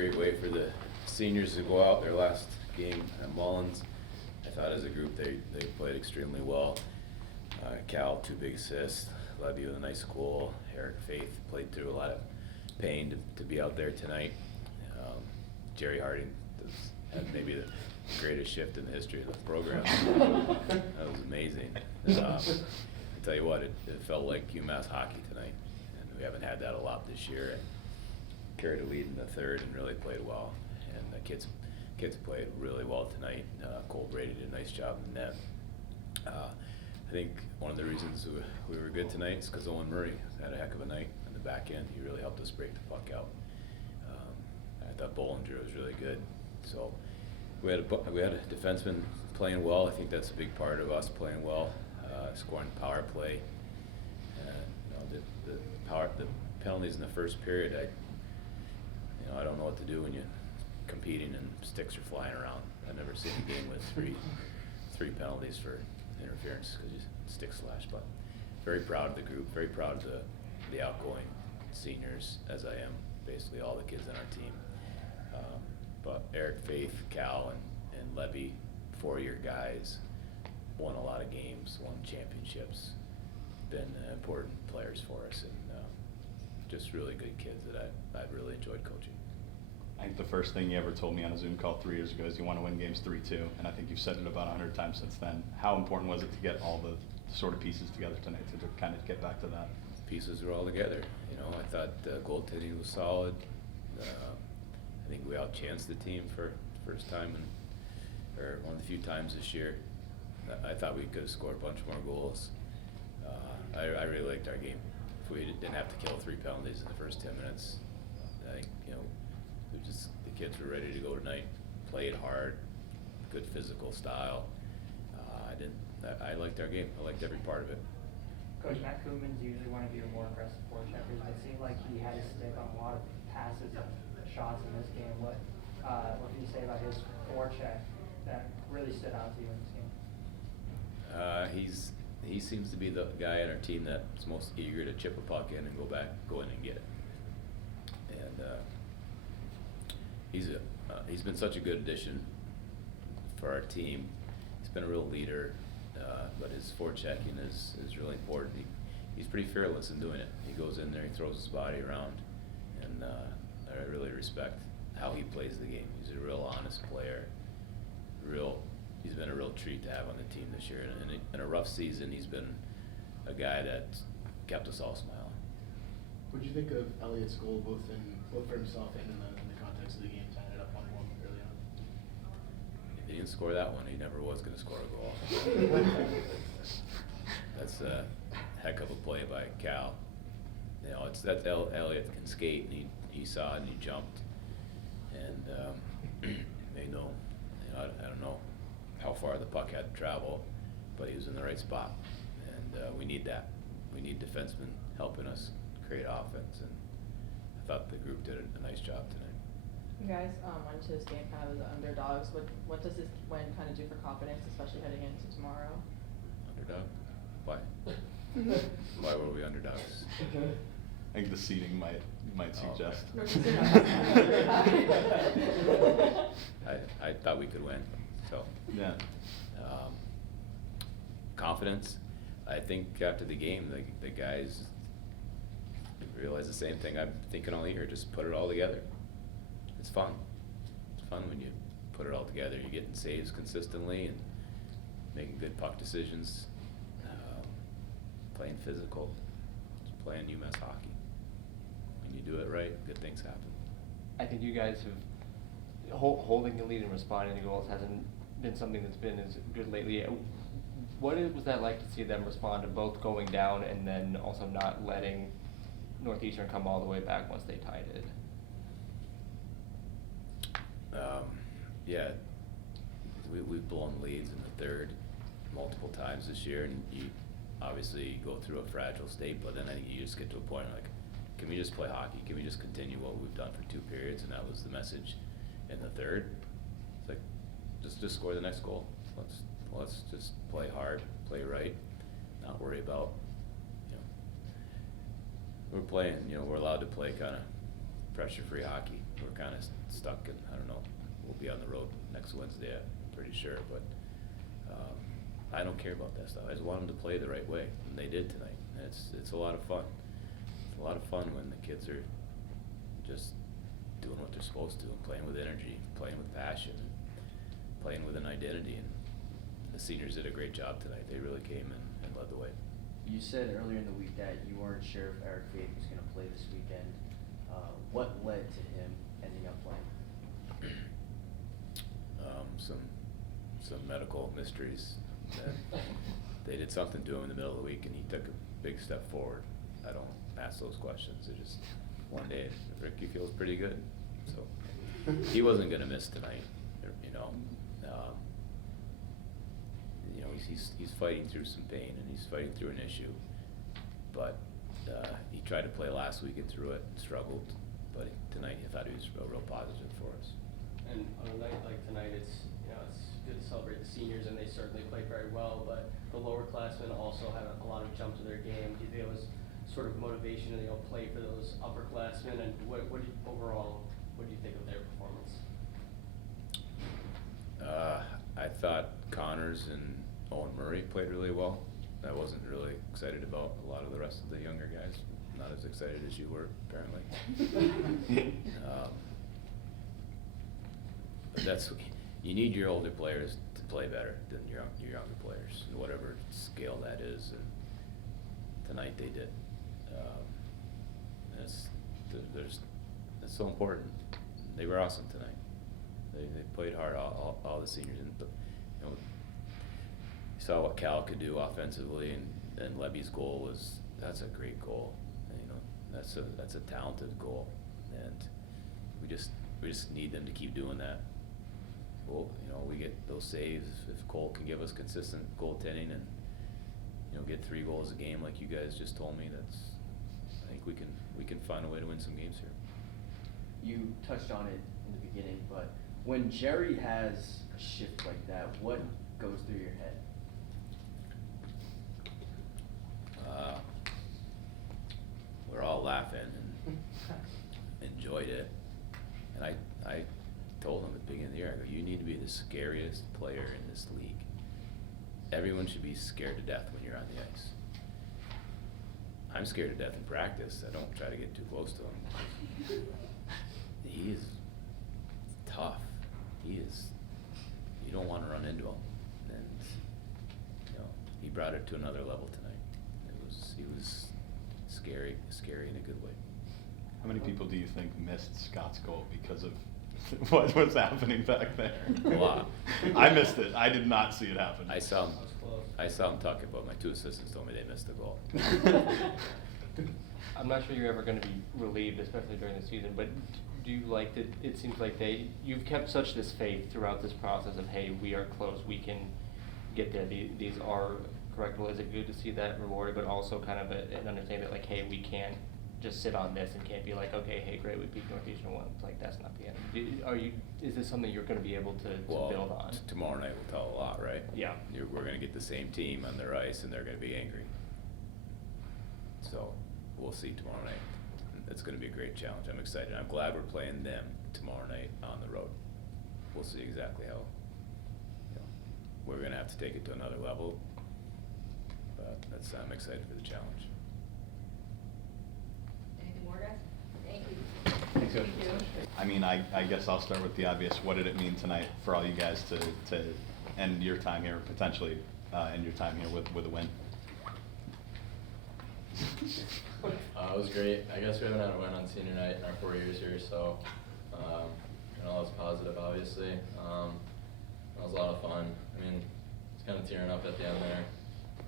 great way for the seniors to go out their last game at Mullins. I thought as a group they played extremely well. Cal, 2 big assists. Levy with a nice goal. Eric Faith played through a lot of pain to be out there tonight. Jerry Harding had maybe the greatest shift in the history of the program. That was amazing. I tell you what, it felt like UMass hockey tonight, and we haven't had that a lot this year. And carried a lead in the third and really played well. And the kids played really well tonight. Cole Brady did a nice job in the net. I think one of the reasons we were good tonight is because Owen Murray had a heck of a night on the back end. He really helped us break the puck out. I thought Bollinger was really good. So we had a defenseman playing well. I think that's a big part of us playing well, scoring power play. The penalties in the first period, I don't know what to do when you're competing and sticks are flying around. I've never seen a game with three penalties for interference because you stick slash. But very proud of the group, very proud of the outgoing seniors, as I am basically all the kids on our team. But Eric Faith, Cal, and Levy, 4-year guys, won a lot of games, won championships, been important players for us, and just really good kids that I've really enjoyed coaching. I think the first thing you ever told me on a Zoom call 3 years ago is you want to win games 3-2, and I think you've said it about 100 times since then. How important was it to get all the sort of pieces together tonight to kind of get back to that? Pieces were all together. I thought goaltending was solid. I think we outchanced the team for first time, or one of the few times this year. I thought we could have scored a bunch more goals. I really liked our game. If we didn't have to kill 3 penalties in the first 10 minutes, I think the kids were ready to go tonight. Played hard, good physical style. I liked our game. I liked every part of it. Coach, Matt Koopman's usually one of your more aggressive forecheckers, but it seemed like he had his stick on a lot of passes and shots in this game. What can you say about his forecheck that really stood out to you in this game? He seems to be the guy on our team that's most eager to chip a puck in and go in and get it. And he's been such a good addition for our team. He's been a real leader, but his forechecking is really important. He's pretty fearless in doing it. He goes in there, he throws his body around, and I really respect how he plays the game. He's a real honest player. He's been a real treat to have on the team this year. And in a rough season, he's been a guy that kept us all smiling. What did you think of Elliott's goal, both for himself and in the context of the game, tying it up 1-1 early on? If he didn't score that one, he never was going to score a goal. That's a heck of a play by Cal. Elliott can skate, and he saw it and he jumped, and made no. I don't know how far the puck had to travel, but he was in the right spot, and we need that. We need defensemen helping us create offense, and I thought the group did a nice job tonight. You guys went into this game kind of as underdogs. What does this win kind of do for confidence, especially heading into tomorrow? Underdog? Why? Why were we underdogs? I think the seeding might suggest. Okay. I thought we could win, so. Yeah. Confidence. I think after the game, the guys realized the same thing I'm thinking all year. Just put it all together. It's fun. It's fun when you put it all together. You're getting saves consistently and making good puck decisions, playing physical, just playing UMass hockey. When you do it right, good things happen. I think you guys have holding the lead and responding to goals hasn't been something that's been as good lately. What was that like to see them respond to both going down and then also not letting Northeastern come all the way back once they tied it? Yeah, we've blown leads in the third multiple times this year, and you obviously go through a fragile state, but then I think you just get to a point like, can we just play hockey? Can we just continue what we've done for 2 periods? And that was the message in the third. It's like, just score the next goal. Let's just play hard, play right, not worry about, we're playing, we're allowed to play kind of pressure-free hockey. We're kind of stuck, and I don't know. We'll be on the road next Wednesday, I'm pretty sure, but I don't care about that stuff. I just want them to play the right way, and they did tonight. And it's a lot of fun. It's a lot of fun when the kids are just doing what they're supposed to, and playing with energy, playing with passion, and playing with an identity. And the seniors did a great job tonight. They really came and led the way. You said earlier in the week that you weren't sure if Eric Faith was going to play this weekend. What led to him ending up playing? Some medical mysteries. That they did something to him in the middle of the week, and he took a big step forward. I don't ask those questions. It just one day Ricky feels pretty good, so he wasn't going to miss tonight. You know, he's fighting through some pain, and he's fighting through an issue. But he tried to play last week and threw it, and struggled. But tonight, I thought he was a real positive for us. And on a night like tonight, it's good to celebrate the seniors, and they certainly played very well. But the lower classmen also had a lot of jump to their game. Do you think it was sort of motivation to play for those upperclassmen? And overall, what do you think of their performance? I thought Connors and Owen Murray played really well. I wasn't really excited about a lot of the rest of the younger guys. Not as excited as you were, apparently. But you need your older players to play better than your younger players, whatever scale that is. And tonight they did. That's so important. They were awesome tonight. They played hard, all the seniors. And you saw what Cal could do offensively, and Levy's goal that's a great goal. And, that's a talented goal, and we just need them to keep doing that. Well, we get those saves. If Cole can give us consistent goaltending and get 3 goals a game like you guys just told me, I think we can find a way to win some games here. You touched on it in the beginning, but when Jerry has a shift like that, what goes through your head? We're all laughing and enjoyed it. And I told him at the beginning of the year, I go, you need to be the scariest player in this league. Everyone should be scared to death when you're on the ice. I'm scared to death in practice. I don't try to get too close to him. He is tough. You don't want to run into him. And he brought it to another level tonight. He was scary in a good way. How many people do you think missed Scott's goal because of what was happening back there? A lot. I missed it. I did not see it happen. I saw him talking about my 2 assistants told me they missed the goal. I'm not sure you're ever going to be relieved, especially during the season, but do you like that it seems like you've kept such this faith throughout this process of, hey, we are close, we can get there, these are correctable. Is it good to see that rewarded, but also kind of an understanding that, like, hey, we can't just sit on this and can't be like, okay, hey, great, we beat Northeastern once. Like, that's not the end. Is this something you're going to be able to build on? Tomorrow night will tell a lot, right? Yeah. We're going to get the same team on their ice, and they're going to be angry. So we'll see tomorrow night. It's going to be a great challenge. I'm excited. I'm glad we're playing them tomorrow night on the road. We'll see exactly how. We're going to have to take it to another level, but I'm excited for the challenge. Anything more, guys? Thank you. Thanks, Coach. I mean, I guess I'll start with the obvious. What did it mean tonight for all you guys to end your time here, potentially end your time here with a win? It was great. I guess we haven't had a win on senior night in our 4 years here, so that's positive, obviously. It was a lot of fun. I mean, it's kind of tearing up at the end there.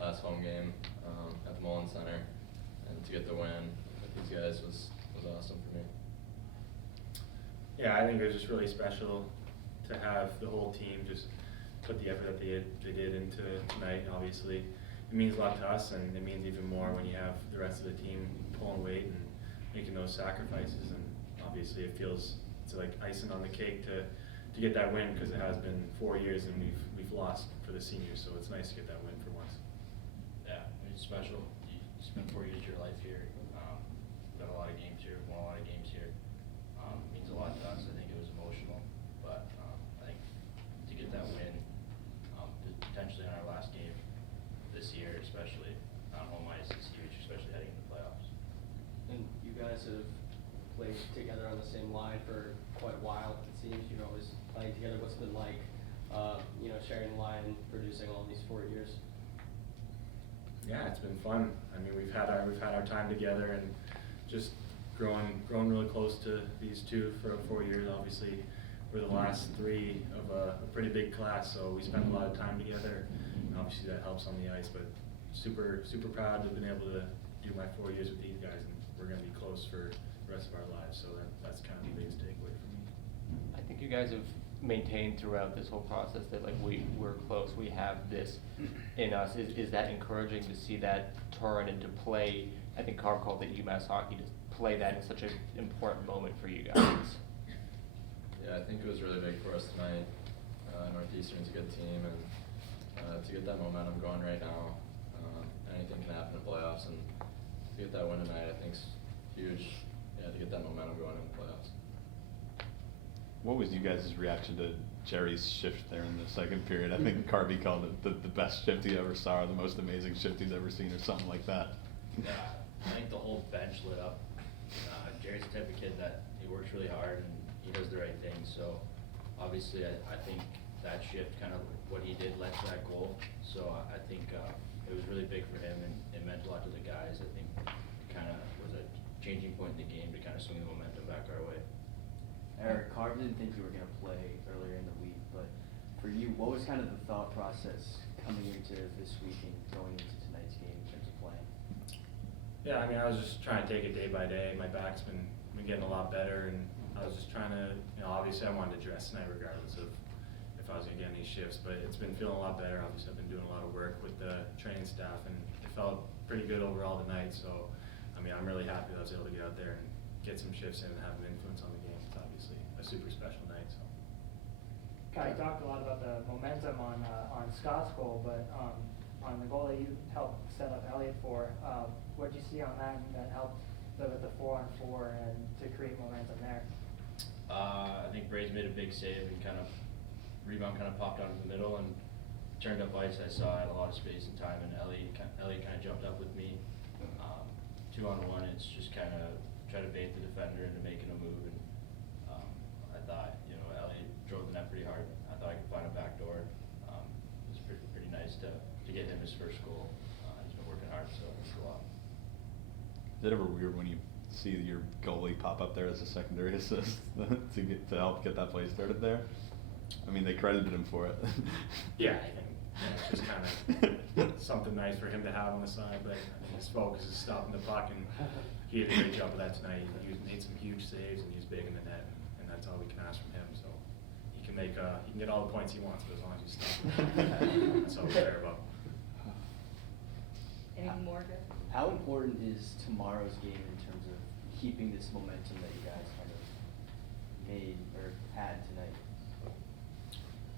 Last home game at the Mullen Center, and to get the win with these guys was awesome for me. Yeah, I think it was just really special to have the whole team just put the effort that they did into tonight. Obviously, it means a lot to us, and it means even more when you have the rest of the team pulling weight and making those sacrifices. And obviously, it's like icing on the cake to get that win, because it has been 4 years and we've lost for the seniors. So it's nice to get that win for once. Yeah, it's special. You spent 4 years of your life here. Done a lot of games here, won a lot of games here. on the same line for quite a while, it seems, you're always playing together. What's it been like, sharing the line, producing all these 4 years? Yeah, it's been fun. I mean, we've had our time together and just grown really close to these two for 4 years. Obviously, we're the last 3 of a pretty big class, so we spend a lot of time together, and obviously that helps on the ice. But super proud to have been able to do my 4 years with these guys, and we're going to be close for the rest of our lives. So that's kind of the biggest takeaway for me. I think you guys have maintained throughout this whole process that like we're close, we have this in us. Is that encouraging to see that turn into play? I think Carv called it UMass hockey, to play that in such an important moment for you guys. Yeah, I think it was really big for us tonight. Northeastern's a good team, and to get that momentum going right now, anything can happen in playoffs, and to get that win tonight, I think is huge. Yeah, to get that momentum going in the playoffs. What was you guys' reaction to Jerry's shift there in the second period? I think Carvey called it the best shift he ever saw, or the most amazing shift he's ever seen, or something like that. Yeah, I think the whole bench lit up. Jerry's the type of kid that he works really hard and he does the right thing. So obviously, I think that shift, kind of what he did, led to that goal. So I think it was really big for him, and it meant a lot to the guys. I think it kind of was a changing point in the game to kind of swing the momentum back our way. Eric, Carv didn't think you were going to play earlier in the week, but for you, what was kind of the thought process coming into this week and going into tonight's game in terms of playing? Yeah, I mean, I was just trying to take it day by day. My back's been getting a lot better, and I was just trying to, obviously I wanted to dress tonight regardless of if I was going to get any shifts, but it's been feeling a lot better. Obviously, I've been doing a lot of work with the training staff, and it felt pretty good overall tonight. So, I mean, I'm really happy that I was able to get out there and get some shifts in and have an influence on the game. It's obviously a super special night. So, Kai, you talked a lot about the momentum on Scott's goal, but on the goal that you helped set up Elliott for, what did you see on that helped with the 4-on-4 and to create momentum there? I think Braves made a big save and rebound kind of popped out in the middle and turned up ice. I saw I had a lot of space and time, and Elliott kind of jumped up with me. 2-on-1, it's just kind of try to bait the defender into making a move, and I thought, Elliott drove the net pretty hard. I thought I could find a back door. It was pretty nice to get him his first goal. He's been working hard, so it's a lot. Is it ever weird when you see your goalie pop up there as a secondary assist to help get that play started there? I mean, they credited him for it. yeah, I think it's just kind of something nice for him to have on the side, but I mean, his focus is stopping the puck, and he did a great job of that tonight. He made some huge saves, and he was big in the net, and that's all we can ask from him. So he can get all the points he wants, but as long as he stops the puck, that's all we care about. Anything more, Jeff? How important is tomorrow's game in terms of keeping this momentum that you guys kind of made or had tonight?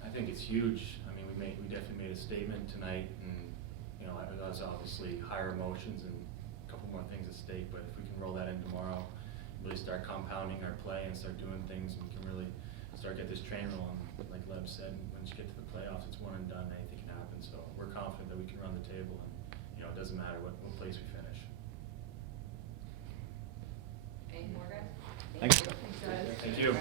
I think it's huge. I mean, we definitely made a statement tonight, and there's obviously higher emotions and a couple more things at stake. But if we can roll that in tomorrow, really start compounding our play and start doing things, and we can really start get this train rolling. Like Leb said, once you get to the playoffs, it's one and done. Anything can happen. So we're confident that we can run the table, and it doesn't matter what place we finish. Any more, guys? Thanks. Thanks, guys. Thank you.